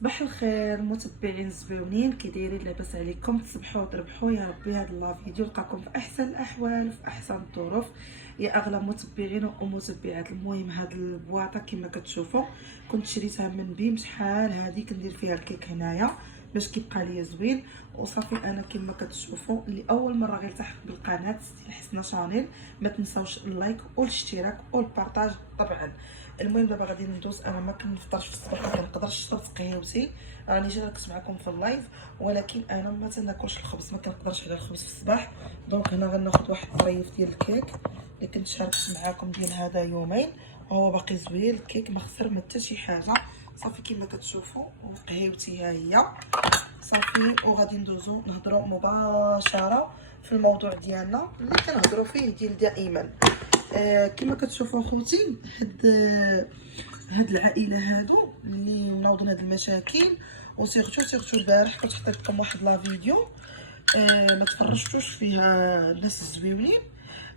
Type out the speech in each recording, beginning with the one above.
صباح الخير متابعين زويونين، كي دايرين؟ لاباس عليكم؟ تصبحوا وتربحوا يا ربي. هذا لا فيديو لقاكم في احسن الاحوال وفي احسن الظروف يا اغلى متابعين ومتابعات. المهم هاد البواطه كما كتشوفوا كنت شريتها من بيم شحال هادي، كندير فيها الكيك هنايا باش كيبقى ليا زوين وصافي. انا كما كتشوفوا اللي اول مره غير تحت بالقناه ستيل حسنه شانيل، ما تنساوش اللايك والاشتراك والبارطاج طبعا. المهم دابا غادي ندوز، انا ما كنفطرش في الصباح، ما كنقدرش شربت قهوتي، راني شاركت معكم في اللايف، ولكن انا ما تناكلش الخبز، ما كنقدرش على الخبز في الصباح. دونك هنا غناخذ واحد الطريف ديال الكيك اللي كنت شاركت معكم ديال هذا يومين، وهو باقي زوين الكيك، ما خسر ما حتى شي حاجه. صافي كما كتشوفوا قهوتي ها هي صافي، وغادي ندوزو نهضروا مباشره في الموضوع ديالنا اللي كنهضروا فيه ديال دائما. كما كتشوفوا خوتي، هاد العائله هادو اللي منوضين هاد المشاكل، وسيرتو البارح كنت حطيت لكم واحد لا فيديو ما تفرجتوش فيها الناس الزويونين.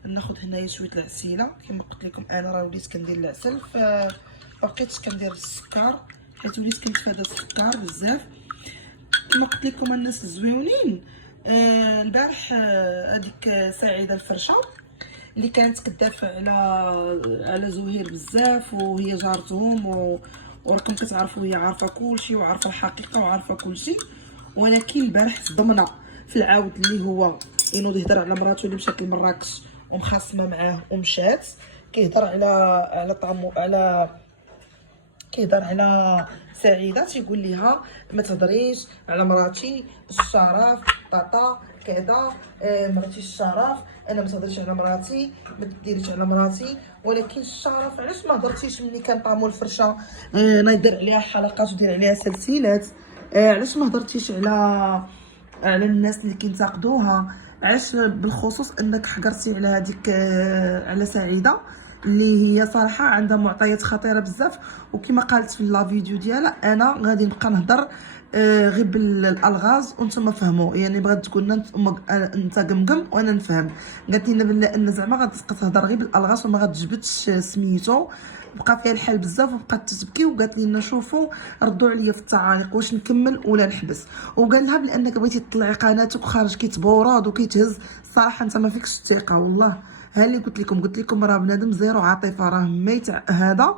ناخذ هنايا شويه العسيله، كما قلت لكم انا راه وليت كندير العسل، فبقيتش كندير السكر حيت وليت كنتفادى السكر بزاف. كما قلت لكم الناس الزويونين، البارح هذيك سعيده الفرشه اللي كانت كتدافع على زهير بزاف، وهي جارتهم وراكم كتعرفوا هي عارفه كلشي وعارفه الحقيقه وعارفه كلشي، ولكن البارح صدمنا في العاود اللي هو ينوض يهضر على مراته اللي مشات لمراكش ومخاصمه معاه ومشات، كيهضر على طعمو، كيهضر على سعيده، تيقول ليها ما تهضريش على مراتي الشرف طاطا كذا، مراتي الشرف، انا ما تهضريش على مراتي، ما ديريش على مراتي، ولكن الشرف علاش ما هضرتيش ملي كان طعمو الفرشه؟ ندير عليها حلقات ودير عليها سلسلات. علاش ما هضرتيش على الناس اللي كينتقدوها؟ علاش بالخصوص انك حقرتي على هذيك على سعيده اللي هي صراحه عندها معطيات خطيره بزاف؟ وكما قالت في لا فيديو ديالها، انا غادي نبقى نهضر غير بالالغاز وانتم فهموا، يعني بغات تقول لنا انت قمقم وانا نفهم. قالت لنا بلا ان زعما غتبقى تهضر غير بالالغاز وما غتجبدش سميتو. بقى فيها الحال بزاف وبقات تتبكي، وقالت لنا شوفوا ردوا عليا في التعاليق واش نكمل ولا نحبس. وقال لها بانك بغيتي تطلعي قناتك وخارج كيتبوراد وكيتهز، صراحه انت ما فيكش الثقه والله. ها اللي قلت لكم راه بنادم زيرو عاطفه، راه ميت هذا.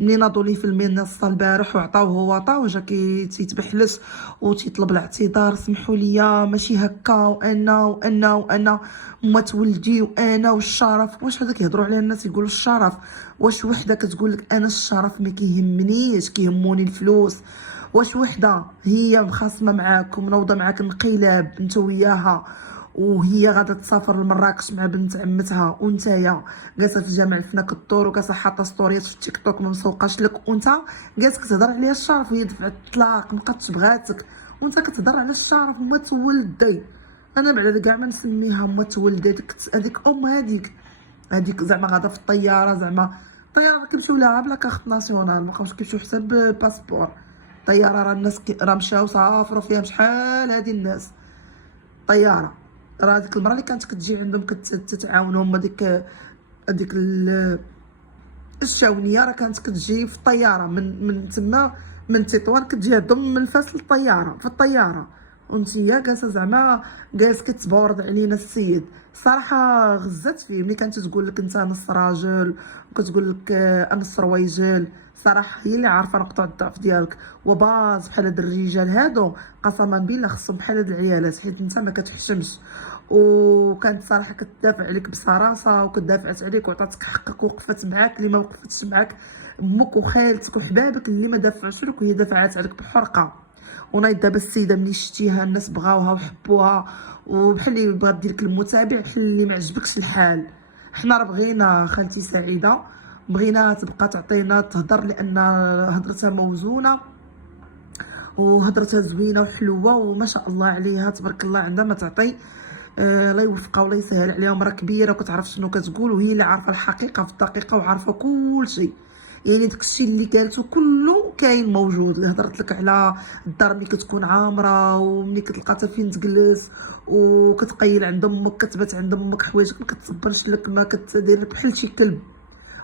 ملي ناضوا لي في المنصه البارح وعطاوه هو عطاوه، جا تيتبحلس وتيطلب الاعتذار، سمحوا لي ماشي هكا، وانا ما تولدي وانا والشرف. واش هذا كيهضروا عليه الناس يقولوا الشرف؟ واش وحده كتقول لك انا الشرف ما كيهمنيش، كيهموني الفلوس؟ واش وحده هي مخاصمه معاك ومنوضه معاك انقلاب انت وياها، وهي غادا تسافر لمراكش مع بنت عمتها، وانتيا جالسه في جامع الفنا كدور وكاسه حاطه ستوريات في التيك توك ما مسوقاش لك، وانت جالس كتهضر عليها الشرف وهي دفعت الطلاق مابقاتش بغاتك، وانت كتهضر على الشرف وما تولدي. انا بعد كاع ما نسميها ما تولدي، هذيك هذيك زعما غادا في الطياره، زعما الطياره كيمشيو لها بلا كارت ناسيونال، ما بقاوش كيمشيو حتى بالباسبور. الطياره راه الناس راه مشاو سافروا فيها شحال هادي الناس. طياره راه ديك المره اللي كانت كتجي عندهم كتعاونهم هذيك الشاونيه، راه كانت كتجي في الطياره من تما من تطوان، كتجي عندهم من فاس الطياره في الطياره، وانتيا جالسه زعما جالس كتبورد علينا السيد. صراحه غزات فيه ملي كانت تقول لك انت نص راجل وكتقول لك انا نص روايجل. صراحه هي اللي عارفه نقطه الضعف ديالك، وباز بحال هاد الرجال هادو قسما بالله خصهم بحال هاد العيالات، حيت انت ما كتحشمش، وكانت صراحه كتدافع عليك بصراسه وكدافعت عليك وعطاتك حقك ووقفت معاك. اللي ما وقفتش معاك امك وخالتك وحبابك اللي ما دافعوش لك، وهي دافعات عليك بحرقه. ونايض دابا السيده ملي شتيها الناس بغاوها وحبوها، وبحال اللي بغات ديرك المتابع بحال اللي ما عجبكش الحال. حنا راه بغينا خالتي سعيده، بغينا تبقى تعطينا تهضر لان هضرتها موزونه وهضرتها زوينه وحلوه وما شاء الله عليها تبارك الله، عندها ما تعطي. الله يوفقها والله يسهل عليها، راه كبيره وكتعرف شنو كتقول، وهي اللي عارفه الحقيقه في الدقيقه وعارفه كل شيء. يعني داكشي اللي قالته كله كاين موجود. اللي هضرت لك على الدار ملي كتكون عامره وملي كتلقاتها فين تجلس وكتقيل عند امك، كتبات عند امك، حوايجك ما كتصبرش لك، ما كتدير لك بحال شي كلب،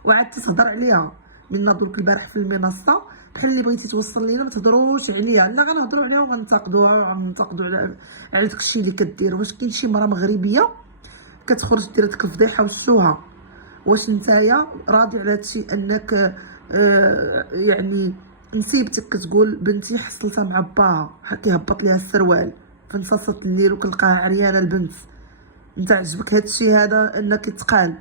وعاد تهضر عليها من ناضولك البارح في المنصه، بحال اللي بغيتي توصل لينا ما تهضروش عليها، لا غنهضروا عليها وغنتقدوها وغنتقدوا على داكشي اللي كدير. واش كاين شي مرا مغربيه كتخرج دير ديك الفضيحه وشوها؟ واش نتايا راضي على هادشي انك يعني نسيبتك كتقول بنتي حصلتها مع باها كيهبط ليها السروال في نصاصة الليل وكنلقاها عريانه البنت؟ انت عجبك هادشي هذا انك تقال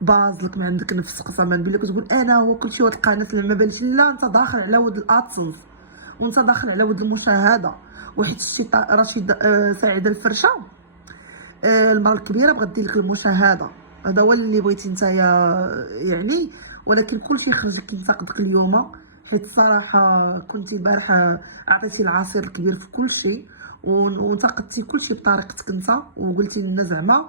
بازلك ما عندك نفس قسما بالله كتقول انا هو كلشي وهاد القناه اللي ما بالش؟ لا، انت داخل على ود الادسنس وانت داخل على ود المشاهده. وحيت شتي رشيد سعيده الفرشه المراه الكبيره بغات دير لك المشاهده، هذا هو اللي بغيتي نتايا يعني. ولكن كلشي خرج كينتقدك اليوم، حيت الصراحه كنتي البارحه عطيتي العصير الكبير في كلشي وانتقدتي كلشي بطريقتك انت، وقلتي لنا زعما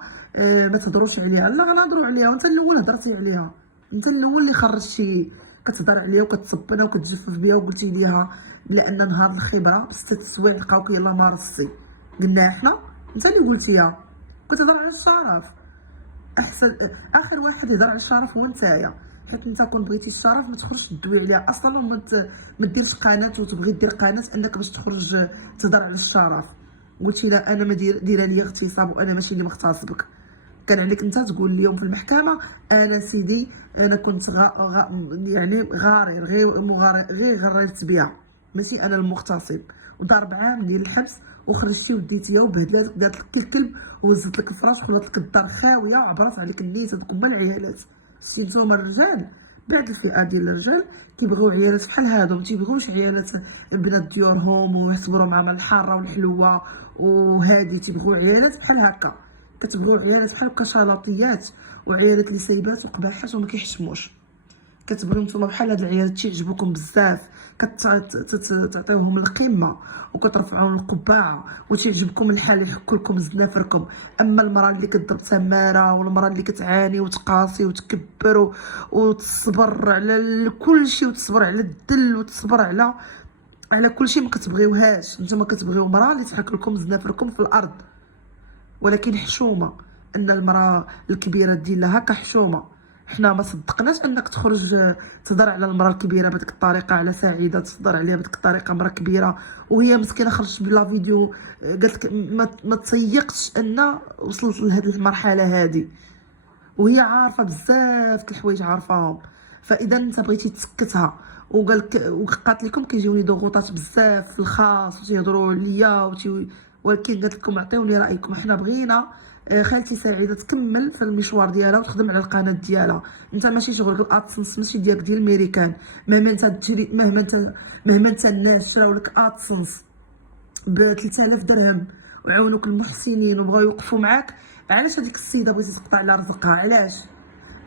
ما تهضروش عليها. لا غنهضروا عليها، وانت الاول هضرتي عليها، انت الاول اللي خرجتي كتهضر عليها وكتصبنا وكتجفف بها، وقلتي ليها لان نهار الخبره ب6 سوايع لقاوك يلاه مارستي. قلنا احنا، انت اللي قلتيها. كتهضر على الشرف، احسن اخر واحد يهضر على الشرف هو نتايا، حيت انت كون بغيتي الشرف ما تخرجش تدوي عليها اصلا، وما ديرش قناه وتبغي دير قناه انك باش تخرج تهضر على الشرف. قلتي لا انا ما دايره ليا اغتصاب وانا ماشي اللي مغتصبك. كان عليك انت تقول اليوم في المحكمه انا سيدي انا كنت يعني غارر غير غررت بها، ماشي انا المغتصب. وضرب عام ديال الحبس وخرجتي وديتيها وبهدلات دارت لك الكلب وهزت لك الفراش وخلات لك الدار خاويه وعبرات عليك النيت هذوك هما العيالات. شتي نتوما الرجال بعد الفئه ديال الرجال تيبغيو عيالات بحال هادو، ما تيبغيوش عيالات البنات ديورهم ويعتبروهم عمل الحاره والحلوه وهادي، تيبغيو عيالات بحال هكا. كتبغيو عيالات بحال هكا شلاطيات وعيالات اللي سايبات وقباحات وما كيحشموش. كتبغيو نتوما بحال هاد العيالات تيعجبوكم بزاف، كتعطيوهم القمه وكترفعوهم القبعه وتيعجبكم الحال يحكوا لكم زنافركم. اما المراه اللي كتضرب تماره والمراه اللي كتعاني وتقاسي وتكبر وتصبر على كل شيء وتصبر على الدل وتصبر على كل شيء ما كتبغيوهاش. نتوما كتبغيو مراه اللي تحك لكم زنافركم في الارض. ولكن حشومه ان المراه الكبيره دير لها هكا حشومه. حنا ما صدقناش انك تخرج تهضر على المراه الكبيره بهذيك الطريقه، على سعيده تهضر عليها بهذيك الطريقه، مراه كبيره وهي مسكينه خرجت بلا فيديو قالت لك ما تسيقتش ان وصلت لهذه المرحله هذه، وهي عارفه بزاف د الحوايج عارفاهم. فاذا انت بغيتي تسكتها وقالت لكم كيجيوني ضغوطات بزاف في الخاص وتيهضروا ليا ولكن قالت لكم عطيوني رايكم. حنا بغينا خالتي سعيده تكمل في المشوار ديالها وتخدم على القناه ديالها. انت ماشي شغلك الادسنس، ماشي ديالك ديال الميريكان. مهما انت تجري مهما انت الناس شراو لك ادسنس ب 3000 درهم وعاونوك المحسنين وبغاو يوقفوا معاك، علاش هذيك السيده بغيتي تقطع على رزقها؟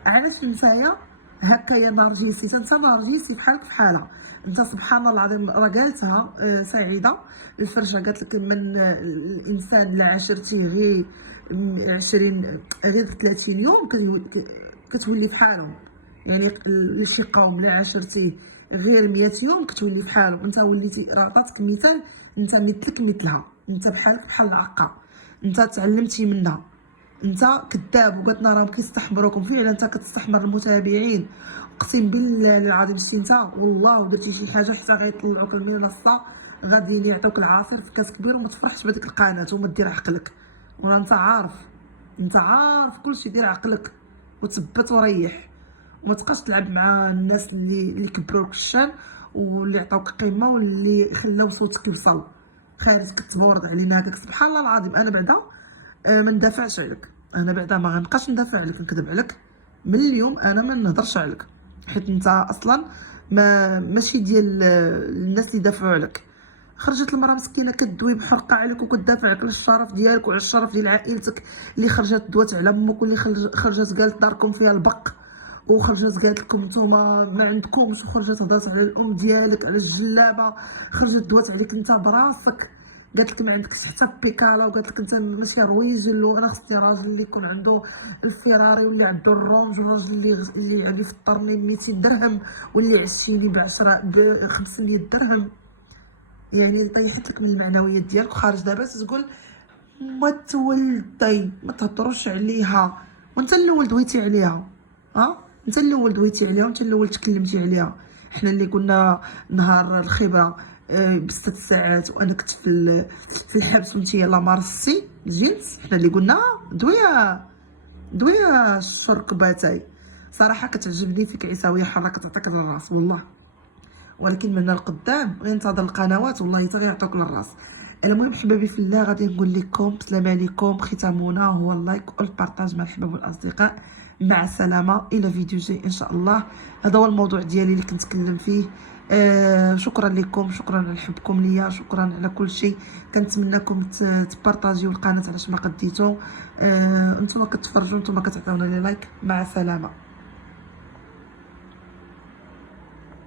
علاش نتايا هكا يا نرجسي؟ انت نرجسي بحالك بحالها. انت سبحان الله العظيم راه قالتها سعيده الفرشه، قالت لك من الانسان لا عاشرتيه غير 20 غير 30 يوم كتولي بحالهم. يعني شي قوم لا عاشرتيه غير 100 يوم كتولي بحالهم. انت وليتي راه عطاتك مثال، انت مثلك مثلها، انت بحالك بحال العقه، انت تعلمتي منها. انت كذاب وقالت لنا راهم كيستحمروكم. فعلا انت كتستحمر المتابعين، اقسم بالله العظيم. شتي انت والله درتي شي حاجه حتى غيطلعوك المنصه غاديين يعطوك العصير في كاس كبير وما تفرحش بهذيك القناه وما دير عقلك. وراه انت عارف كلشي، دير عقلك وتثبت وريح وما تبقاش تلعب مع الناس اللي كبروك الشان واللي عطاوك قيمه واللي خلاو صوتك يوصل. خارج كتبورد علينا هكاك. سبحان الله العظيم انا بعدا ما ندافعش عليك، انا بعدا ما غنبقاش ندافع عليك نكذب عليك. من اليوم انا ما نهضرش عليك، حيت انت اصلا ماشي ديال الناس اللي يدافعوا عليك. خرجت المراه مسكينه كدوي بحرقه عليك وكتدافع على الشرف ديالك وعلى الشرف ديال عائلتك، اللي خرجت دوات على امك واللي خرجت قالت داركم فيها البق وخرجت قالت لكم نتوما ما عندكمش، وخرجت هضرت على الام ديالك على الجلابه، خرجت دوات عليك انت براسك، قالت لك ما عندكش حتى بيكالا، وقالت لك انت ماشي رويجل وانا خصني راجل اللي يكون عنده الفيراري واللي عنده الرونج، وراجل اللي يعني يفطرني ب 200 درهم واللي يعشيني ب 500 درهم. يعني طيحت لك من المعنويات ديالك وخارج دابا تقول ما تولدي ما تهضروش عليها، وانت الاول دويتي عليها. انت الاول دويتي عليها وانت الاول تكلمتي عليها. حنا اللي قلنا نهار الخبره ب6 ساعات وانا كنت في الحبس وانت يلاه مارستي الجنس، حنا اللي قلنا دويه الشركباتاي. صراحه كتعجبني فيك عيساويه حره كتعطيك للراس والله، ولكن من القدام غينتظر القنوات والله حتى غيعطوك للراس. المهم حبايبي في الله غادي نقول لكم السلام عليكم. ختامنا هو اللايك والبارطاج مع الحباب والاصدقاء. مع السلامه الى فيديو جاي ان شاء الله. هذا هو الموضوع ديالي اللي كنتكلم فيه. شكرا لكم، شكرا على حبكم ليا، شكرا على كل شيء. كنتمنىكم تبارطاجيو القناه علاش ما قديتو. انتم كتفرجوا، انتم كتعطيونا لي لايك. مع السلامه.